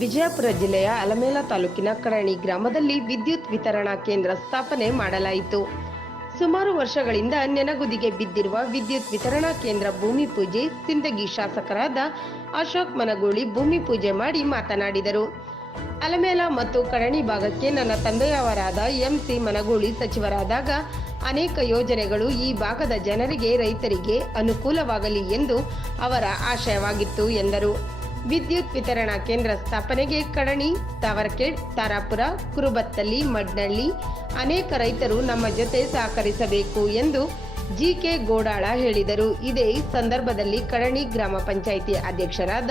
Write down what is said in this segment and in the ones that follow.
ವಿಜಯಪುರ ಜಿಲ್ಲೆಯ ಅಲಮೇಲ ತಾಲೂಕಿನ ಕರಣಿ ಗ್ರಾಮದಲ್ಲಿ ವಿದ್ಯುತ್ ವಿತರಣಾ ಕೇಂದ್ರ ಸ್ಥಾಪನೆ ಮಾಡಲಾಯಿತು. ಸುಮಾರು ವರ್ಷಗಳಿಂದ ನೆನಗುದಿಗೆ ಬಿದ್ದಿರುವ ವಿದ್ಯುತ್ ವಿತರಣಾ ಕೇಂದ್ರ ಭೂಮಿ ಪೂಜೆ ಸಿಂದಗಿ ಶಾಸಕರಾದ ಅಶೋಕ್ ಮನಗೂಳಿ ಭೂಮಿ ಪೂಜೆ ಮಾಡಿ ಮಾತನಾಡಿದರು. ಅಲಮೇಲ ಮತ್ತು ಕರಣಿ ಭಾಗಕ್ಕೆ ನನ್ನ ತಂದೆಯವರಾದ ಎಂಸಿ ಮನಗೂಳಿ ಸಚಿವರಾದಾಗ ಅನೇಕ ಯೋಜನೆಗಳು ಈ ಭಾಗದ ಜನರಿಗೆ ರೈತರಿಗೆ ಅನುಕೂಲವಾಗಲಿ ಎಂದು ಅವರ ಆಶಯವಾಗಿತ್ತು ಎಂದರು. ವಿದ್ಯುತ್ ವಿತರಣಾ ಕೇಂದ್ರ ಸ್ಥಾಪನೆಗೆ ಕಡಣಿ, ತವರ್ಕೆಡ್, ತಾರಾಪುರ, ಕುರುಬತ್ತಲ್ಲಿ, ಮಡ್ನಳ್ಳಿ. ಅನೇಕ ರೈತರು ನಮ್ಮ ಜೊತೆ ಸಹಕರಿಸಬೇಕು ಎಂದು ಜಿಕೆ ಗೋಡಾಳ ಹೇಳಿದರು. ಇದೇ ಸಂದರ್ಭದಲ್ಲಿ ಕಡಣಿ ಗ್ರಾಮ ಪಂಚಾಯಿತಿ ಅಧ್ಯಕ್ಷರಾದ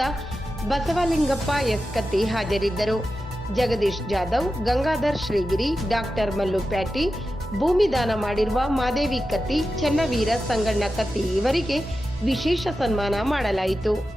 ಬಸವಲಿಂಗಪ್ಪ ಎಸ್ ಕತ್ತಿ ಹಾಜರಿದ್ದರು. ಜಗದೀಶ್ ಜಾಧವ್, ಗಂಗಾಧರ್ ಶ್ರೀಗಿರಿ, ಡಾಕ್ಟರ್ ಮಲ್ಲು ಪ್ಯಾಟಿ, ಭೂಮಿ ದಾನ ಮಾಡಿರುವ ಮಾದೇವಿ ಕತ್ತಿ, ಚನ್ನವೀರ ಸಂಗಣ್ಣ ಕತ್ತಿ ಇವರಿಗೆ ವಿಶೇಷ ಸನ್ಮಾನ ಮಾಡಲಾಯಿತು.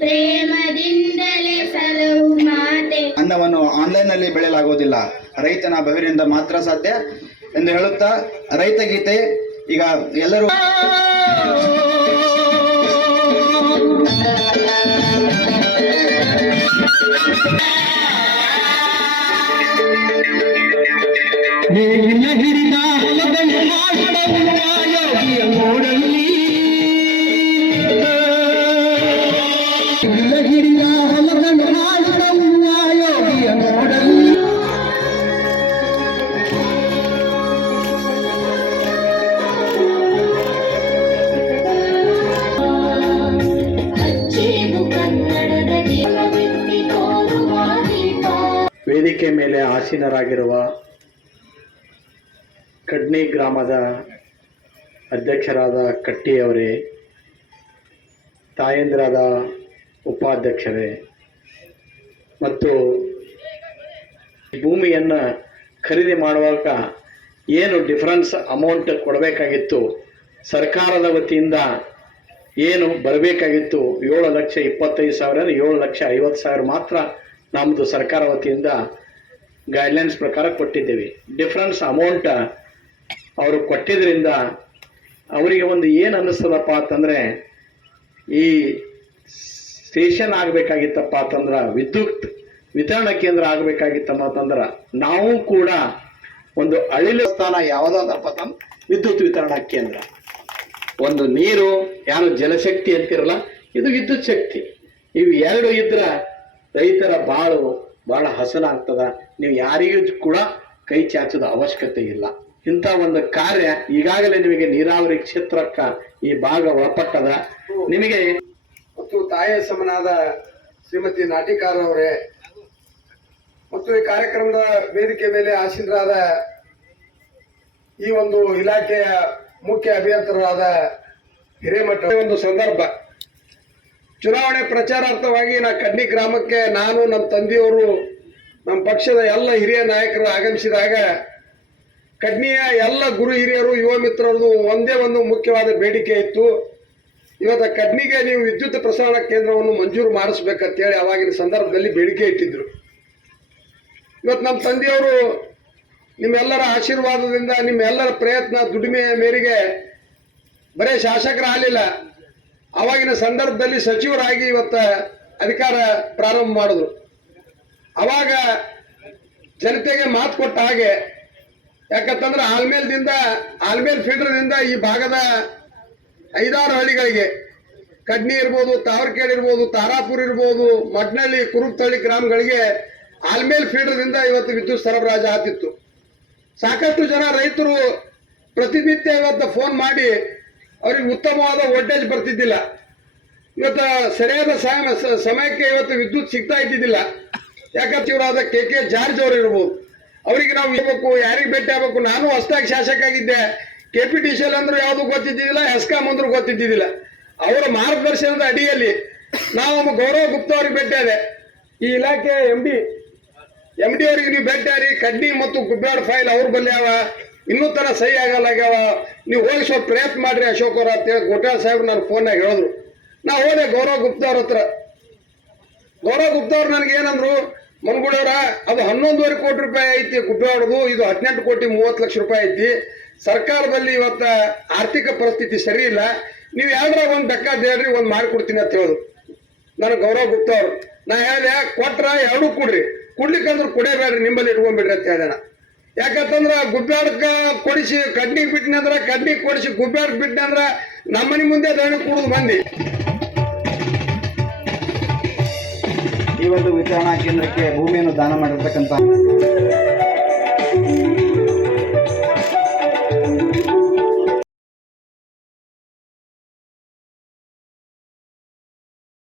ಪ್ರೇಮದಿಂದಲೇ ಸಲವು ಮಾತೆ. ಅನ್ನವನ್ನು ಆನ್ಲೈನ್ನಲ್ಲಿ ಬೆಳೆಯಲಾಗುವುದಿಲ್ಲ. ರೈತನ ಬೆವರಿಂದ ಮಾತ್ರ ಸಾಧ್ಯ ಎಂದು ಹೇಳುತ್ತಾ ರೈತ ಗೀತೆ ಈಗ ಎಲ್ಲರೂ ಅಚ್ಚೇನು ವೇದಿಕೆ ಮೇಲೆ ಆಸೀನರಾಗಿರುವ ಕಡ್ನಿ ಗ್ರಾಮದ ಅಧ್ಯಕ್ಷರಾದ ಕಟ್ಟಿಯವರೇ ತಾಯಂದಿರಾದ ಉಪಾಧ್ಯಕ್ಷರೇ, ಮತ್ತು ಭೂಮಿಯನ್ನು ಖರೀದಿ ಮಾಡುವಾಗ ಏನು ಡಿಫ್ರೆನ್ಸ್ ಅಮೌಂಟ್ ಕೊಡಬೇಕಾಗಿತ್ತು, ಸರ್ಕಾರದ ವತಿಯಿಂದ ಏನು ಬರಬೇಕಾಗಿತ್ತು, ಏಳು ಲಕ್ಷ ಇಪ್ಪತ್ತೈದು ಸಾವಿರ ಏಳು ಲಕ್ಷ ಐವತ್ತು ಸಾವಿರ ಮಾತ್ರ ನಮ್ಮದು ಸರ್ಕಾರ ವತಿಯಿಂದ ಗೈಡ್ಲೈನ್ಸ್ ಪ್ರಕಾರ ಕೊಟ್ಟಿದ್ದೇವೆ. ಡಿಫ್ರೆನ್ಸ್ ಅಮೌಂಟ್ ಅವರು ಕೊಟ್ಟಿದ್ದರಿಂದ ಅವರಿಗೆ ಒಂದು ಏನು ಅನ್ನಿಸ್ತದಪ್ಪ ಅಂತಂದರೆ, ಈ ಸ್ಟೇಷನ್ ಆಗಬೇಕಾಗಿತ್ತಪ್ಪ ಅಂತಂದ್ರೆ, ವಿದ್ಯುತ್ ವಿತರಣಾ ಕೇಂದ್ರ ಆಗಬೇಕಾಗಿತ್ತಮ್ಮ ಅಂತಂದ್ರೆ, ನಾವು ಕೂಡ ಒಂದು ಅಳಿಲು ಸ್ಥಾನ ಯಾವುದಾದ್ರಪ್ಪ ಅಂತಂದ್ರೆ ವಿದ್ಯುತ್ ವಿತರಣಾ ಕೇಂದ್ರ. ಒಂದು ನೀರು, ಯಾರು ಜಲಶಕ್ತಿ ಅಂತಿರಲ್ಲ, ಇದು ವಿದ್ಯುತ್ ಶಕ್ತಿ. ಇವು ಎರಡು ಇದ್ರ ರೈತರ ಬಾಳು ಬಹಳ ಹಸನಾಗ್ತದ. ನೀವು ಯಾರಿಗೂ ಕೂಡ ಕೈ ಚಾಚದ ಅವಶ್ಯಕತೆ ಇಲ್ಲ. ಇಂಥ ಒಂದು ಕಾರ್ಯ ಈಗಾಗಲೇ ನಿಮಗೆ ನೀರಾವರಿ ಕ್ಷೇತ್ರಕ್ಕ ಈ ಭಾಗ ಒಳಪಟ್ಟದ. ನಿಮಗೆ ಮತ್ತು ತಾಯಿಯ ಸಮನಾದ ಶ್ರೀಮತಿ ನಾಟಿಕಾರ ಅವರೇ, ಮತ್ತು ಈ ಕಾರ್ಯಕ್ರಮದ ವೇದಿಕೆ ಮೇಲೆ ಆಸೀನರಾದ ಈ ಒಂದು ಇಲಾಖೆಯ ಮುಖ್ಯ ಅಭಿಯಂತರರಾದ ಹಿರೇಮಠ. ಒಂದು ಸಂದರ್ಭ ಚುನಾವಣೆ ಪ್ರಚಾರಾರ್ಥವಾಗಿ ನಾ ಕಡ್ನಿ ಗ್ರಾಮಕ್ಕೆ ನಾನು ನಮ್ಮ ತಂದೆಯವರು ನಮ್ಮ ಪಕ್ಷದ ಎಲ್ಲ ಹಿರಿಯ ನಾಯಕರು ಆಗಮಿಸಿದಾಗ ಕಡ್ನಿಯ ಎಲ್ಲ ಗುರು ಹಿರಿಯರು, ಯುವ ಮಿತ್ರರದು ಒಂದೇ ಒಂದು ಮುಖ್ಯವಾದ ಬೇಡಿಕೆ ಇತ್ತು. ಇವತ್ತು ಕಡ್ನಿಗೆ ನೀವು ವಿದ್ಯುತ್ ಪ್ರಸಾರಣ ಕೇಂದ್ರವನ್ನು ಮಂಜೂರು ಮಾಡಿಸ್ಬೇಕಂತೇಳಿ ಅವಾಗಿನ ಸಂದರ್ಭದಲ್ಲಿ ಬೇಡಿಕೆ ಇಟ್ಟಿದ್ರು. ಇವತ್ತು ನಮ್ಮ ತಂದೆಯವರು ನಿಮ್ಮೆಲ್ಲರ ಆಶೀರ್ವಾದದಿಂದ, ನಿಮ್ಮೆಲ್ಲರ ಪ್ರಯತ್ನ ದುಡಿಮೆಯ ಮೇರೆಗೆ ಬರೀ ಶಾಸಕರ ಆಗಲಿಲ್ಲ ಅವಾಗಿನ ಸಂದರ್ಭದಲ್ಲಿ ಸಚಿವರಾಗಿ ಇವತ್ತ ಅಧಿಕಾರ ಪ್ರಾರಂಭ ಮಾಡಿದ್ರು. ಅವಾಗ ಜನತೆಗೆ ಮಾತು ಕೊಟ್ಟ ಹಾಗೆ, ಯಾಕಂತಂದ್ರೆ ಆಲ್ಮೇಲ್ದಿಂದ, ಆಲ್ಮೇಲ್ ಫೀಲ್ಡರ್ದಿಂದ ಈ ಭಾಗದ ಐದಾರು ಹಳ್ಳಿಗಳಿಗೆ, ಕಡ್ನಿ ಇರ್ಬೋದು, ತಾವರ್ಕೇಡ್ ಇರ್ಬೋದು, ತಾರಾಪುರ್ ಇರ್ಬೋದು, ಮಡ್ನಳ್ಳಿ, ಕುರುಪ್ತಳ್ಳಿ ಗ್ರಾಮಗಳಿಗೆ ಆಲ್ಮೇಲ್ ಫೀಡರ್ದಿಂದ ಇವತ್ತು ವಿದ್ಯುತ್ ಸರಬರಾಜು ಆಗ್ತಿತ್ತು. ಸಾಕಷ್ಟು ಜನ ರೈತರು ಪ್ರತಿನಿತ್ಯ ಇವತ್ತು ಫೋನ್ ಮಾಡಿ ಅವ್ರಿಗೆ ಉತ್ತಮವಾದ ವೋಲ್ಟೇಜ್ ಬರ್ತಿದ್ದಿಲ್ಲ. ಇವತ್ತು ಸರಿಯಾದ ಸಮಯಕ್ಕೆ ಇವತ್ತು ವಿದ್ಯುತ್ ಸಿಗ್ತಾ ಇದ್ದಿದ್ದಿಲ್ಲ. ಯಾಕಂದ್ರೆ ಇವರಾದ ಕೆ ಕೆ ಜಾರ್ಜ್ ಅವರು ಇರ್ಬೋದು. ಅವರಿಗೆ ನಾವು ಹೇಳ್ಬೇಕು, ಯಾರಿಗೆ ಭೇಟಿ ಆಗ್ಬೇಕು? ನಾನು ಹೊಸದಾಗಿ ಶಾಸಕ ಆಗಿದ್ದೆ. K P T C L ಅಂದ್ರೆ ಯಾವುದು ಗೊತ್ತಿದ್ದಿದ್ದಿಲ್ಲ ಹೆಸ್ಕಾಂ ಅಂದ್ರೂ ಗೊತ್ತಿದ್ದಿದ್ದಿಲ್ಲ. ಅವರ ಮಾರ್ಗದರ್ಶನದ ಅಡಿಯಲ್ಲಿ ನಾವು ಗೌರವ್ ಗುಪ್ತ ಅವ್ರಿಗೆ ಭೇಟಿ ಆದೆ. ಈ ಇಲಾಖೆ ಎಂ ಡಿ ಎಂ ಡಿ ಅವರಿಗೆ ನೀವು ಭೇಟಿಯಾರಿ ಕಡ್ಡಿ ಮತ್ತು ಗುಬ್ಬ್ಯಾಡ್ ಫೈಲ್ ಅವ್ರ ಬಲ್ಲಿ ಅವ. ಇನ್ನೂ ತನ ಸಹಿ ಆಗಲ್ಲಾಗ್ಯಾವ ನೀವು ಹೋಗಿ ಸ್ವಲ್ಪ ಪ್ರಯತ್ನ ಮಾಡ್ರಿ ಅಶೋಕ್ ಅವ್ರ ಅಂತೇಳಿ ಗೋಟಾಳ ಸಾಹೇಬ್ರು ನನ್ನ ಫೋನ್ನಾಗ ಹೇಳಿದ್ರು. ನಾ ಹೋದೆ ಗೌರವ್ ಗುಪ್ತಾ ಅವ್ರ ಹತ್ರ. ಗೌರವ್ ಗುಪ್ತಾ ಅವ್ರು ನನಗೆ ಏನಂದ್ರು ಮನ್ಗುಳವ್ರ ಅದು ಹನ್ನೊಂದುವರೆ ಕೋಟಿ ರೂಪಾಯಿ ಐತಿ ಗುಬ್ಬೇವಾಡದು ಇದು ಹದಿನೆಂಟು ಕೋಟಿ ಮೂವತ್ತು ಲಕ್ಷ ರೂಪಾಯಿ ಐತಿ. ಸರ್ಕಾರದಲ್ಲಿ ಇವತ್ತ ಆರ್ಥಿಕ ಪರಿಸ್ಥಿತಿ ಸರಿ ಇಲ್ಲ. ನೀವು ಯಾವ್ದಾರ ಒಂದು ಬೇಕಾದ ಹೇಳ್ರಿ, ಒಂದು ಮಾಡಿಕೊಡ್ತೀನಿ ಅಂತ ಹೇಳೋದು. ನಾನು ಗೌರವ್ ಗುಪ್ತಾ ಅವ್ರು. ನಾ ಹೇಳ ಕೊಟ್ರ ಎರಡೂ ಕೊಡ್ರಿ. ಕೊಡ್ಲಿಕ್ಕಂದ್ರೆ ಕೊಡೇಬೇಡ್ರಿ ನಿಂಬಲ್ಲಿ ಇಟ್ಕೊಂಡ್ಬಿಡ್ರಿ ಅಂತ ಹೇಳ್ದೆ ನಾ. ಯಾಕಂತಂದ್ರ ಗುಬ್ಬ್ಯಾಡ್ಕ ಕೊಡಿಸಿ, ಕಡ್ಡಿ ಬಿಟ್ಟನಂದ್ರ ಕಡ್ನಿಗೆ ಕೊಡಿಸಿ ಗುಬ್ಬ್ಯಾಡ್ಕ ಬಿಟ್ಟನಂದ್ರ ನಮ್ಮನೆ ಮುಂದೆ ದಣಿ ಕುಡಿದು ಬಂದಿ ಈ ಒಂದು ವಿತರಣಾ ಕೇಂದ್ರಕ್ಕೆ ಭೂಮಿಯನ್ನು ದಾನ ಮಾಡಿರ್ತಕ್ಕಂಥ